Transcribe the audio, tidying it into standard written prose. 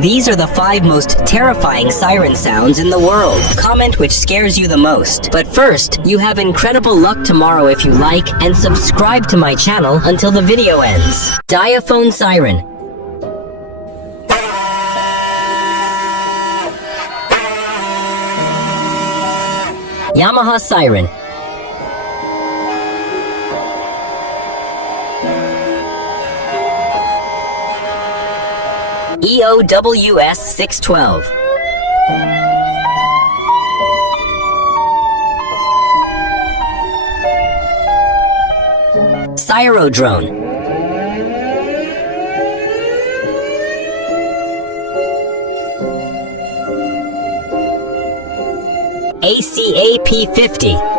These are the 5 most terrifying siren sounds in the world. Comment which scares you the most. But first, you have incredible luck tomorrow if you like, and subscribe to my channel until the video ends. Diaphone siren. Yamaha siren. EOWS 612. Syrodrone. ACAP 50.